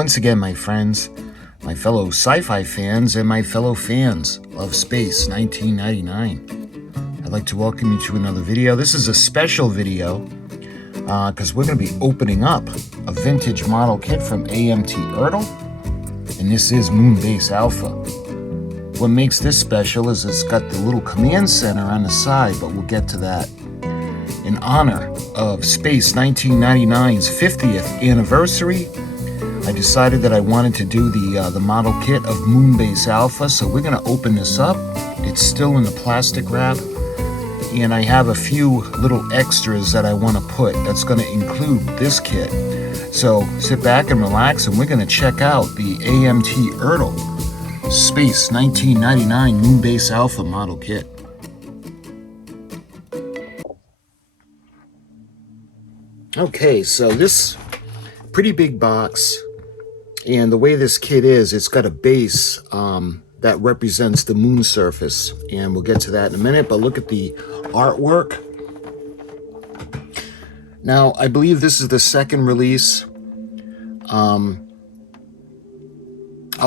once again, my friends, my fellow sci-fi fans, and my fellow fans of Space 1999. I'd like to welcome you to another video. This is a special video because we're going to be opening up a vintage model kit from AMT ERTL, and this is Moonbase Alpha. What makes this special is it's got the little command center on the side, but we'll get to that. In honor of Space 1999's 50th anniversary, I decided that I wanted to do the model kit of Moonbase Alpha, so we're going to open this up. It's still in the plastic wrap, and I have a few little extras that I want to put that's going to include this kit. So sit back and relax, and we're going to check out the AMT ERTL Space 1999 Moonbase Alpha model kit. Okay, so this pretty big box. And the way this kit is, it's got a base that represents the moon surface, and we'll get to that in a minute, but look at the artwork. Now, I believe this is the second release. I'll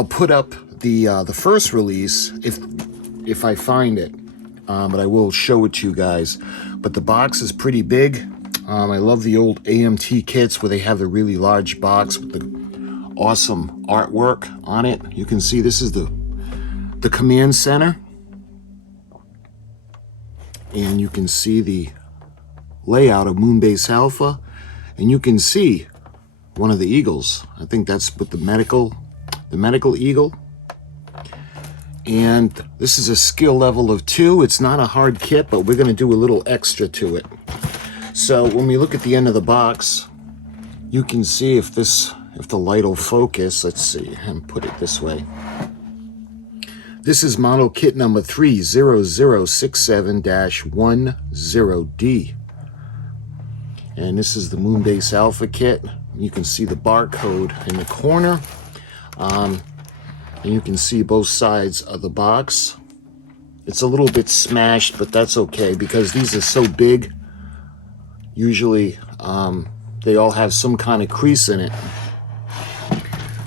put up the first release if I find it, but I will show it to you guys. But the box is pretty big. I love the old AMT kits where they have the really large box with the awesome artwork on it. You can see this is the command center, and you can see the layout of Moonbase Alpha, and you can see one of the eagles. I think that's with the medical eagle. And this is a skill level of 2. It's not a hard kit, but we're going to do a little extra to it. So when we look at the end of the box, you can see if the light will focus. Let's see, and put it this way. This is model kit number 30067-10D. And this is the Moonbase Alpha kit. You can see the barcode in the corner. And you can see both sides of the box. It's a little bit smashed, but that's okay because these are so big. Usually they all have some kind of crease in it.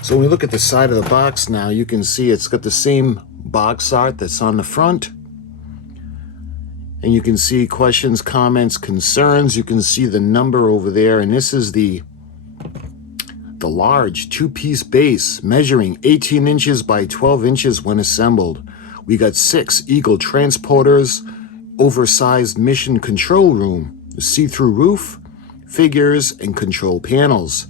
So when we look at the side of the box now, you can see it's got the same box art that's on the front. And you can see questions, comments, concerns. You can see the number over there. And this is the large 2-piece base measuring 18 inches by 12 inches when assembled. We got 6 Eagle transporters, oversized mission control room, a see-through roof, figures, and control panels.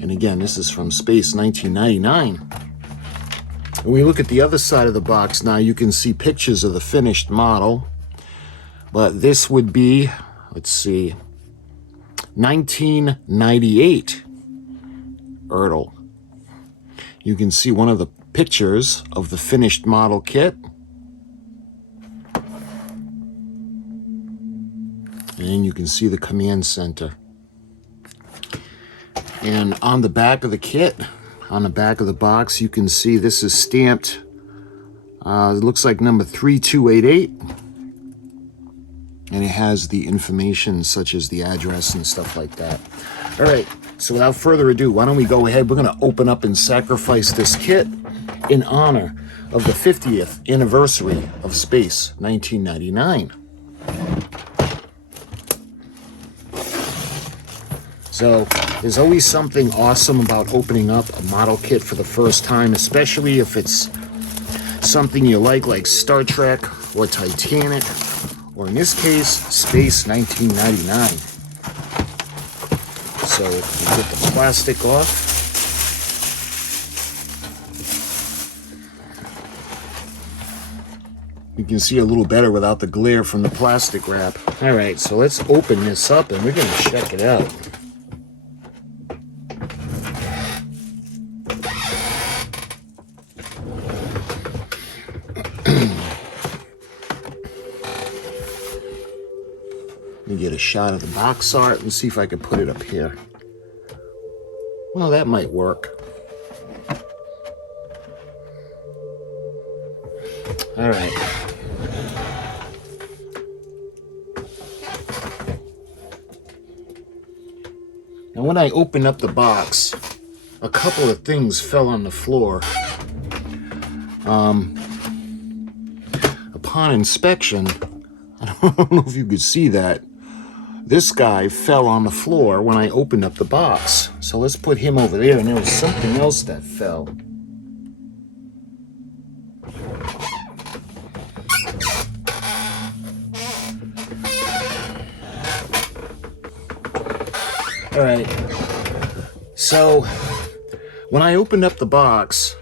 And again, this is from Space 1999. When we look at the other side of the box now, you can see pictures of the finished model. But this would be, let's see, 1998 ERTL. You can see one of the pictures of the finished model kit. And you can see the command center. And on the back of the kit, on the back of the box, you can see this is stamped. It looks like number 3288. And it has the information such as the address and stuff like that. All right, so without further ado, why don't we go ahead? We're going to open up and sacrifice this kit in honor of the 50th anniversary of Space 1999. So there's always something awesome about opening up a model kit for the first time, especially if it's something you like Star Trek or Titanic, or in this case, Space 1999. So we get the plastic off. You can see a little better without the glare from the plastic wrap. All right, so let's open this up and we're going to check it out. Let me get a shot of the box art and see if I can put it up here. Well, that might work. All right. Now when I open up the box, a couple of things fell on the floor. Upon inspection, I don't know if you could see that, this guy fell on the floor when I opened up the box. So let's put him over there, and there was something else that fell. All right, so when I opened up the box,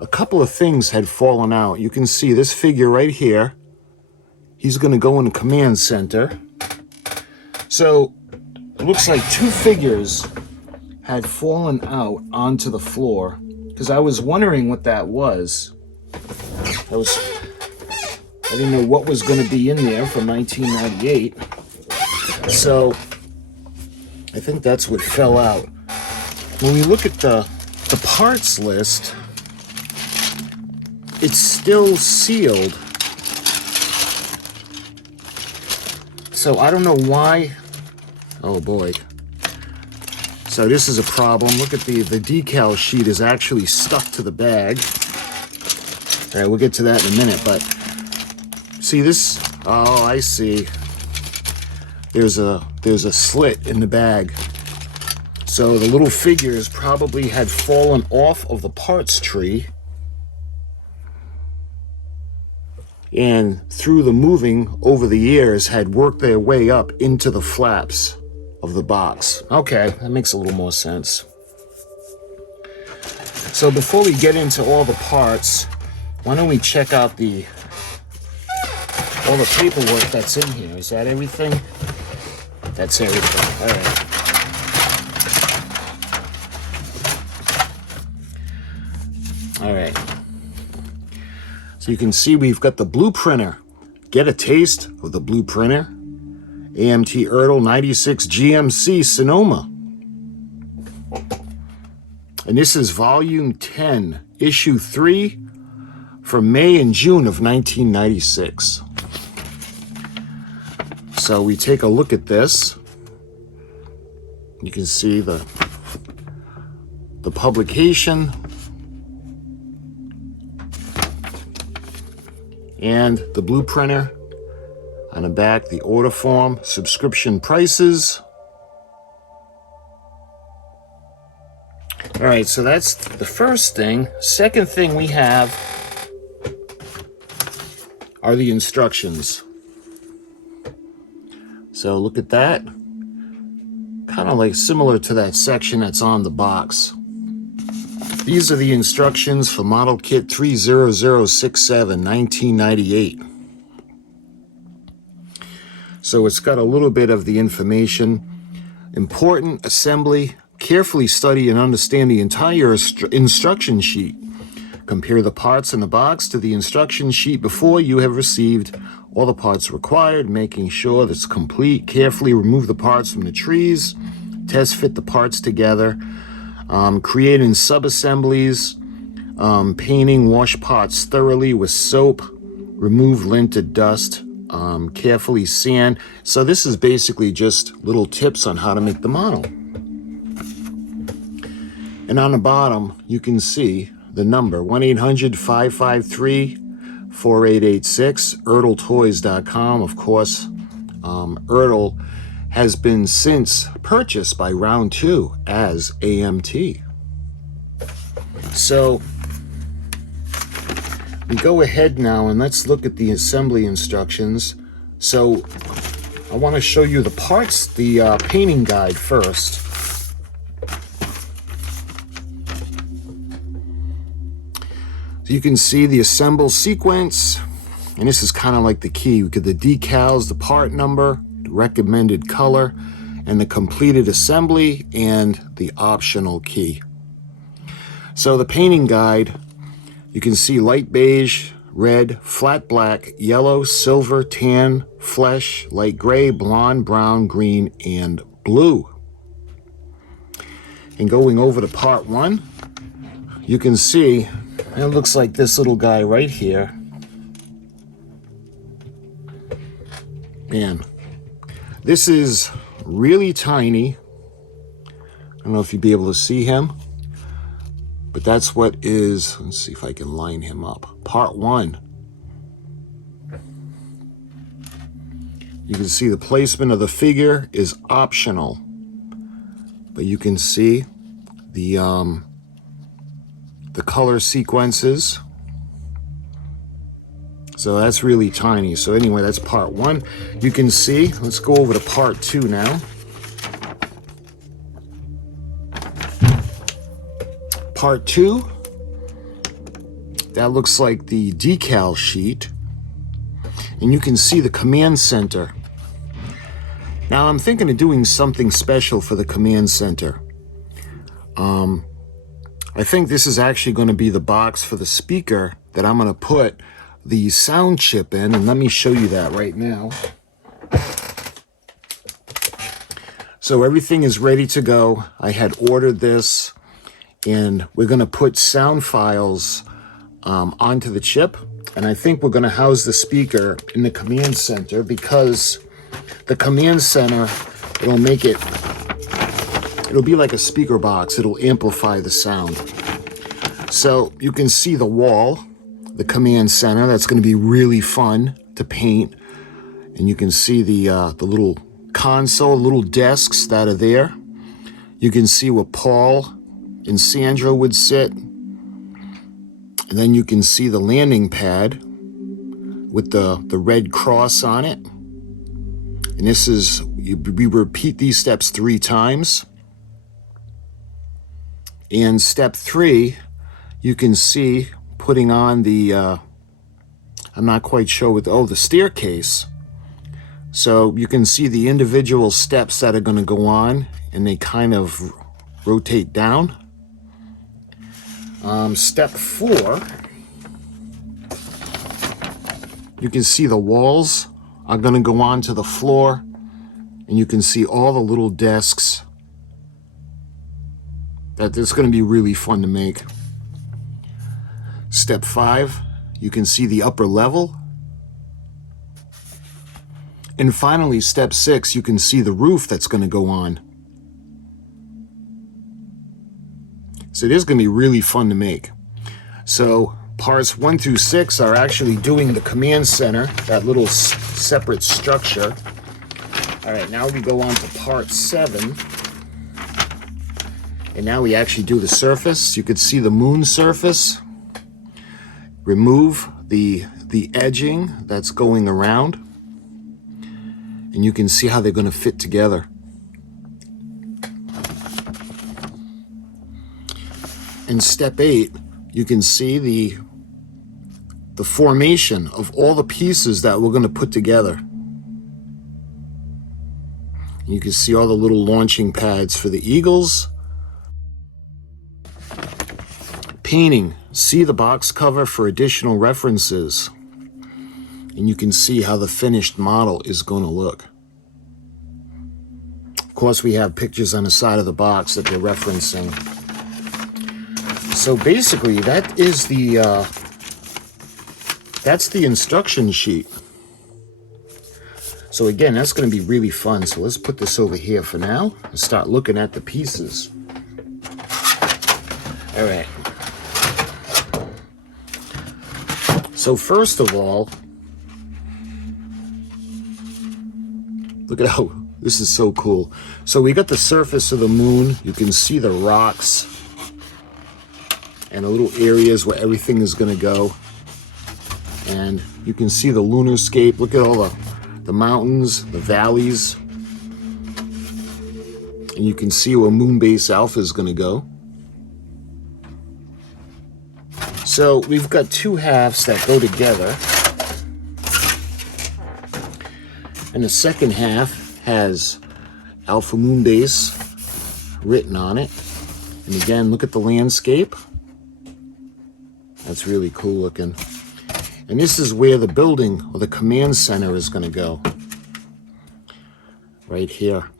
a couple of things had fallen out. You can see this figure right here. He's going to go in the command center. So it looks like two figures had fallen out onto the floor, because I was wondering what that was. I didn't know what was going to be in there from 1998. So I think that's what fell out. When we look at the parts list, it's still sealed. So I don't know why. Oh boy. So this is a problem. Look at the decal sheet is actually stuck to the bag. All right, we'll get to that in a minute, but see this? Oh, I see. There's a slit in the bag. So the little figures probably had fallen off of the parts tree, and through the moving over the years had worked their way up into the flaps of the box. Okay, that makes a little more sense. So before we get into all the parts, why don't we check out all the paperwork that's in here? Is that everything? That's everything. All right. All right. So you can see we've got the blue printer. Get a taste of the blue printer. AMT ERTL 96 GMC Sonoma. And this is volume 10, issue 3 from May and June of 1996. So we take a look at this. You can see the publication and the blue printer. On the back, the order form, subscription prices. All right, so that's the first thing. Second thing we have are the instructions. So look at that. Kind of like similar to that section that's on the box. These are the instructions for model kit 30067, 1998. So it's got a little bit of the information. Important assembly. Carefully study and understand the entire instruction sheet. Compare the parts in the box to the instruction sheet before you have received all the parts required, making sure that's complete. Carefully remove the parts from the trees. Test fit the parts together. Creating sub-assemblies. Painting, wash parts thoroughly with soap. Remove linted dust. Carefully sand. So this is basically just little tips on how to make the model. And on the bottom, you can see the number 1-800-553-4886, ERTLtoys.com. Of course, ERTL has been since purchased by Round 2 as AMT. So we go ahead now and let's look at the assembly instructions. So I want to show you the parts, the painting guide first. So you can see the assemble sequence, and this is kind of like the key. We get the decals, the part number, the recommended color, and the completed assembly, and the optional key. So the painting guide, you can see light beige, red, flat black, yellow, silver, tan, flesh, light gray, blonde, brown, green, and blue. And going over to part 1, you can see it looks like this little guy right here. Man, this is really tiny. I don't know if you'd be able to see him, but that's what is, let's see if I can line him up. Part 1. You can see the placement of the figure is optional, but you can see the color sequences. So that's really tiny. So anyway, that's part 1. You can see, let's go over to part 2 now. Part 2, that looks like the decal sheet. And you can see the command center. Now I'm thinking of doing something special for the command center. I think this is actually going to be the box for the speaker that I'm going to put the sound chip in, and let me show you that right now. So everything is ready to go. I had ordered this, and we're going to put sound files onto the chip, and I think we're going to house the speaker in the command center, because the command center, it'll be like a speaker box. It'll amplify the sound. So you can see the wall, the command center. That's going to be really fun to paint. And you can see the little console, little desks that are there. You can see where Paul and Sandra would sit. And then you can see the landing pad with the red cross on it. And this is, we repeat these steps 3 times. And step 3, you can see putting on the, I'm not quite sure with, the staircase. So you can see the individual steps that are going to go on, and they kind of rotate down. Step 4, you can see the walls are going to go onto the floor, and you can see all the little desks. That's going to be really fun to make. Step 5, you can see the upper level. And finally, step 6, you can see the roof that's going to go on. So it is going to be really fun to make. So parts 1 through 6 are actually doing the command center, that little separate structure. All right, now we go on to part 7. And now we actually do the surface. You could see the moon surface. Remove the edging that's going around. And you can see how they're going to fit together. In step 8, you can see the formation of all the pieces that we're going to put together. You can see all the little launching pads for the eagles. Painting. See the box cover for additional references. And you can see how the finished model is going to look. Of course, we have pictures on the side of the box that they're referencing. So basically, that is that's the instruction sheet. So again, that's going to be really fun. So let's put this over here for now and start looking at the pieces. All right. So first of all, look at how this is so cool. So we got the surface of the moon. You can see the rocks and the little areas where everything is going to go. And you can see the lunarscape. Look at all the mountains, the valleys. And you can see where Moonbase Alpha is going to go. So we've got 2 halves that go together. And the second half has Alpha Moonbase written on it. And again, look at the landscape. That's really cool looking. And this is where the building or the command center is going to go. Right here.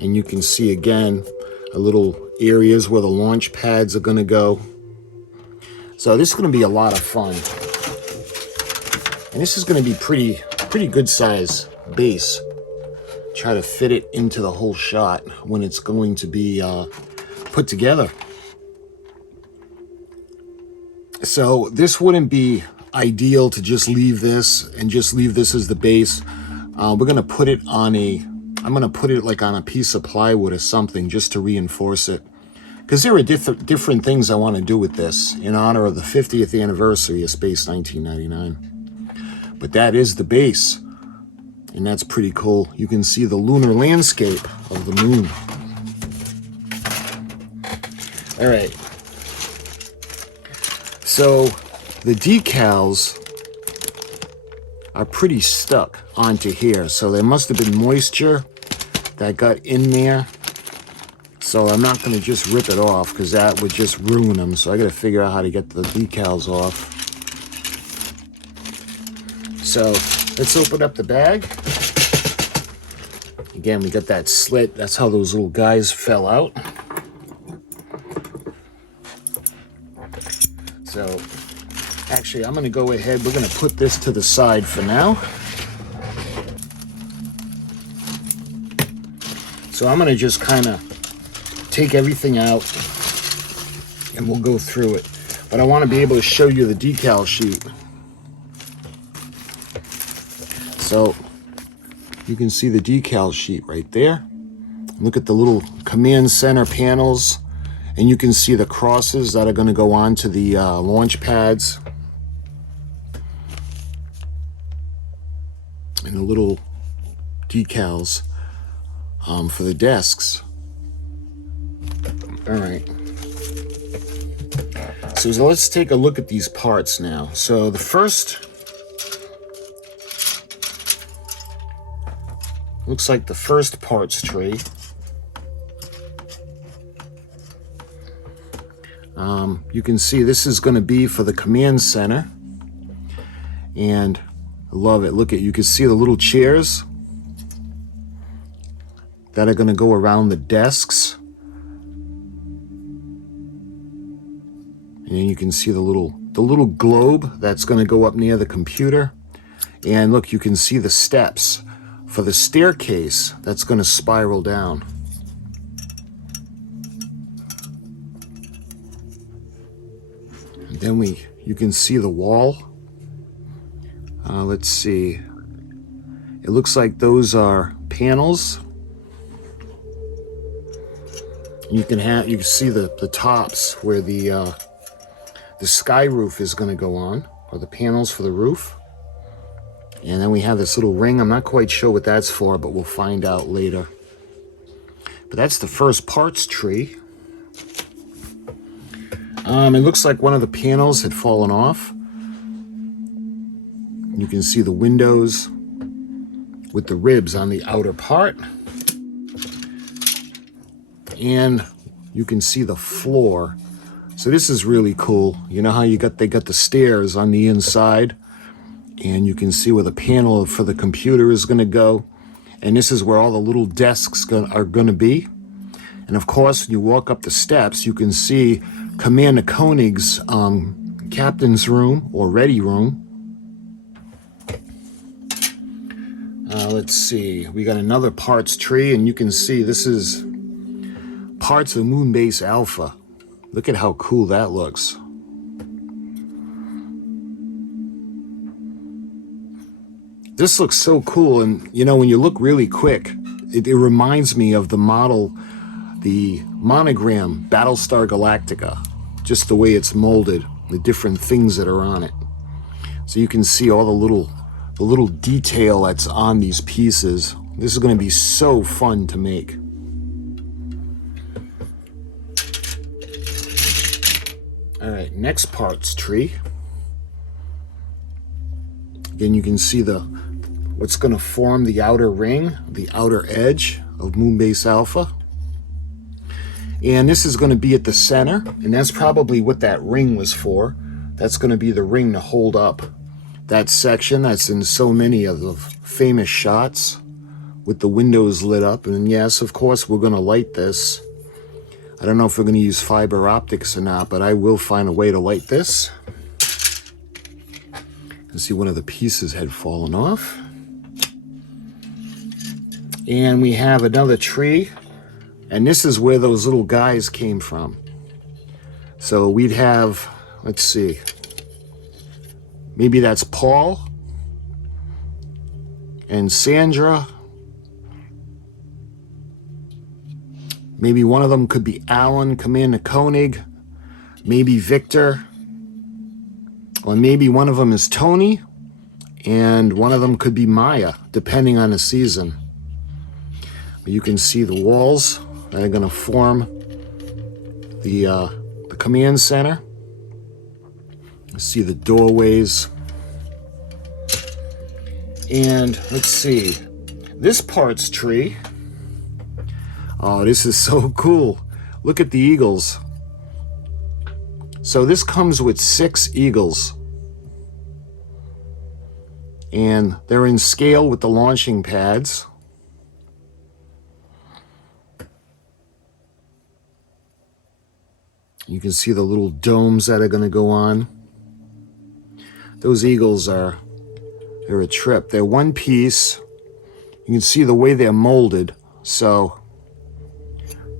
And you can see again a little areas where the launch pads are going to go. So this is going to be a lot of fun. And this is going to be pretty good size base. try to fit it into the whole shot when it's going to be put together. So this wouldn't be ideal to just leave this and just leave this as the base. We're gonna put it on I'm gonna put it like on a piece of plywood or something just to reinforce it. Because there are different things I want to do with this in honor of the 50th anniversary of Space 1999. But that is the base, and that's pretty cool. You can see the lunar landscape of the moon. All right. So the decals are pretty stuck onto here. So there must have been moisture that got in there. So I'm not going to just rip it off because that would just ruin them. So I got to figure out how to get the decals off. So let's open up the bag. Again, we got that slit. That's how those little guys fell out. So actually, I'm going to go ahead. We're going to put this to the side for now. So I'm going to just kind of take everything out and we'll go through it. But I want to be able to show you the decal sheet. So you can see the decal sheet right there. Look at the little command center panels, and you can see the crosses that are going to go on to the launch pads. And the little decals for the desks. All right. So let's take a look at these parts now. So the first, looks like the first parts tray. You can see this is going to be for the command center. And I love it. Look at, you can see the little chairs that are going to go around the desks. And you can see the little globe that's going to go up near the computer. And look, you can see the steps for the staircase that's going to spiral down. And then you can see the wall. Let's see. It looks like those are panels. You can see the tops where the sky roof is going to go on, or the panels for the roof. And then we have this little ring. I'm not quite sure what that's for, but we'll find out later. But that's the first parts tree. It looks like one of the panels had fallen off. You can see the windows with the ribs on the outer part. And you can see the floor. So this is really cool. You know how they got the stairs on the inside, and you can see where the panel for the computer is going to go. And this is where all the little desks are going to be. And of course, when you walk up the steps, you can see Commander Koenig's captain's room or ready room. Let's see, we got another parts tree, and you can see this is parts of Moonbase Alpha. Look at how cool that looks. This looks so cool, and you know, when you look really quick, it reminds me of the model, the monogram Battlestar Galactica, just the way it's molded, the different things that are on it. So you can see all the little detail that's on these pieces. This is going to be so fun to make. All right, next parts tree. Again, you can see what's going to form the outer ring, the outer edge of Moonbase Alpha. And this is going to be at the center, and that's probably what that ring was for. That's going to be the ring to hold up that section that's in so many of the famous shots with the windows lit up. And yes, of course, we're going to light this. I don't know if we're going to use fiber optics or not, but I will find a way to light this. You see one of the pieces had fallen off. And we have another tree, and this is where those little guys came from. So we'd have, let's see, maybe that's Paul and Sandra. Maybe one of them could be Alan, Commander Koenig, maybe Victor, or maybe one of them is Tony, and one of them could be Maya, depending on the season. You can see the walls that are going to form the command center. You see the doorways. And let's see, this part's tree. Oh, this is so cool. Look at the eagles. So this comes with 6 eagles. And they're in scale with the launching pads. You can see the little domes that are going to go on. Those eagles they're a trip. They're one piece. You can see the way they're molded. So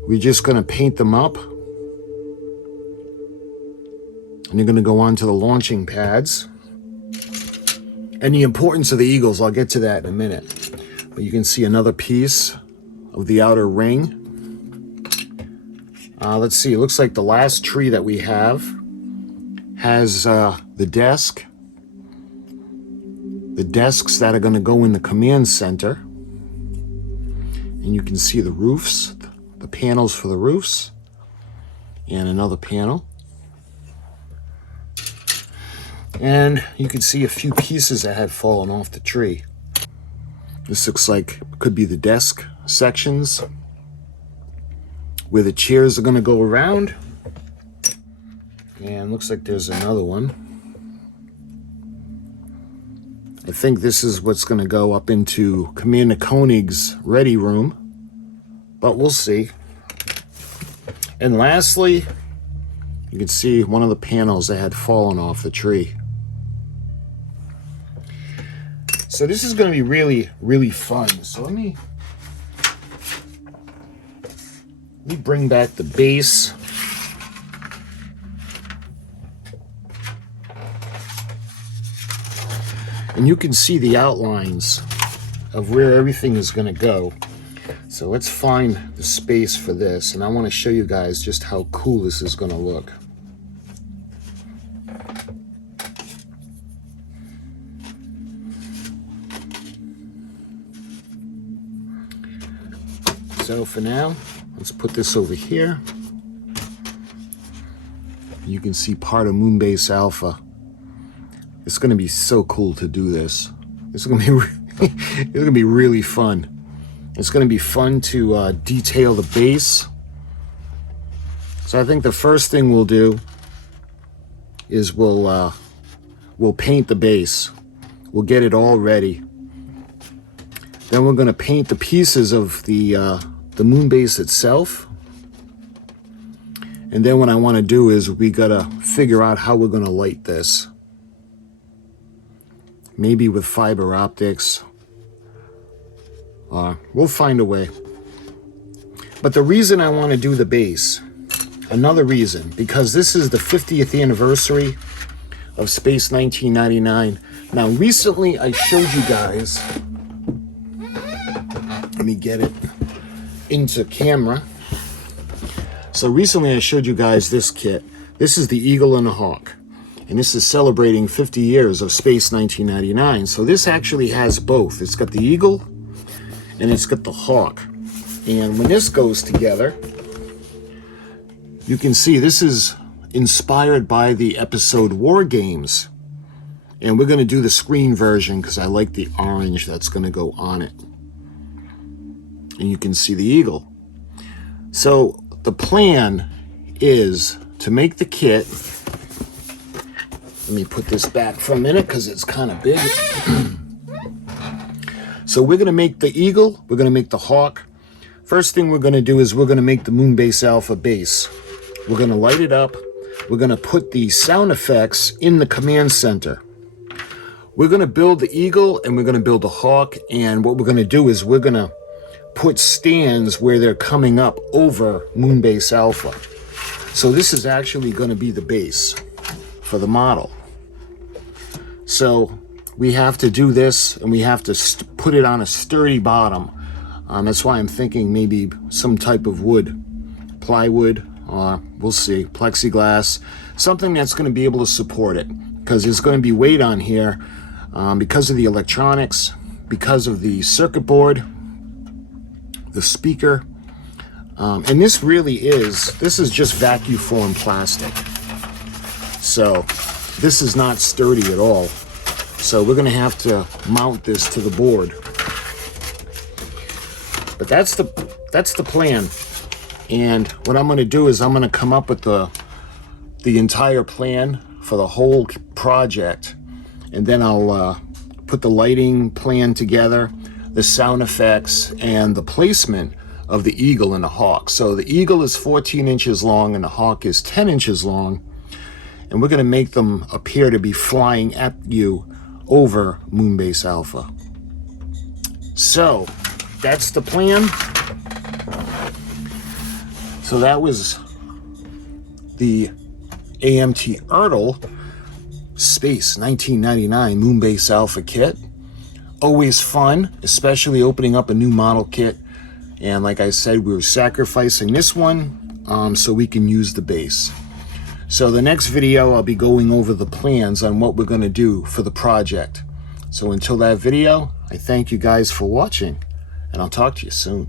we're just going to paint them up. And they're going to go on to the launching pads. And the importance of the eagles, I'll get to that in a minute. But you can see another piece of the outer ring. Let's see, it looks like the last tree that we have has the desk. The desks that are going to go in the command center. And you can see the roofs, the panels for the roofs, and another panel. And you can see a few pieces that had fallen off the tree. This looks like it could be the desk sections where the chairs are going to go around. And looks like there's another one. I think this is what's going to go up into Commander Koenig's ready room, but we'll see. And lastly, you can see one of the panels that had fallen off the tree. So this is going to be really, really fun. So let me bring back the base. And you can see the outlines of where everything is going to go. So let's find the space for this. And I want to show you guys just how cool this is going to look. So for now, let's put this over here. You can see part of Moonbase Alpha. It's going to be so cool to do this. It's going to be it's going to be really fun. It's going to be fun to detail the base. So I think the first thing we'll do is we'll paint the base. We'll get it all ready. Then we're going to paint the pieces of the Moonbase itself. And then what I want to do is we got to figure out how we're going to light this. Maybe with fiber optics. We'll find a way. But the reason I want to do the base, another reason, because this is the 50th anniversary of Space 1999. Now, recently I showed you guys, let me get it into camera. So recently I showed you guys this kit. This is the Eagle and the Hawk. And this is celebrating 50 years of Space 1999. So this actually has both. It's got the Eagle and it's got the Hawk. And when this goes together, you can see this is inspired by the episode War Games. And we're going to do the screen version because I like the orange that's going to go on it. And you can see the Eagle. So the plan is to make the kit. Let me put this back for a minute because it's kind of big. So we're going to make the Eagle. We're going to make the Hawk. First thing we're going to do is we're going to make the Moonbase Alpha base. We're going to light it up. We're going to put the sound effects in the command center. We're going to build the Eagle and we're going to build the Hawk. And what we're going to do is we're going put stands where they're coming up over Moonbase Alpha. So this is actually going to be the base for the model. So we have to do this, and we have to put it on a sturdy bottom. That's why I'm thinking maybe some type of wood, plywood, we'll see, plexiglass, something that's going to be able to support it, because there's going to be weight on here because of the electronics, because of the circuit board, the speaker. And this is just vacuum formed plastic. So this is not sturdy at all. So we're going to have to mount this to the board. But that's the plan. And what I'm going to do is I'm going to come up with the entire plan for the whole project. And then I'll put the lighting plan together, the sound effects, and the placement of the eagle and the hawk. So the eagle is 14 inches long and the hawk is 10 inches long. And we're going to make them appear to be flying at you over Moonbase Alpha. So that's the plan. So that was the AMT ERTL Space 1999 Moonbase Alpha kit. Always fun, especially opening up a new model kit. And like I said, we were sacrificing this one so we can use the base. So the next video, I'll be going over the plans on what we're going to do for the project. So until that video, I thank you guys for watching, and I'll talk to you soon.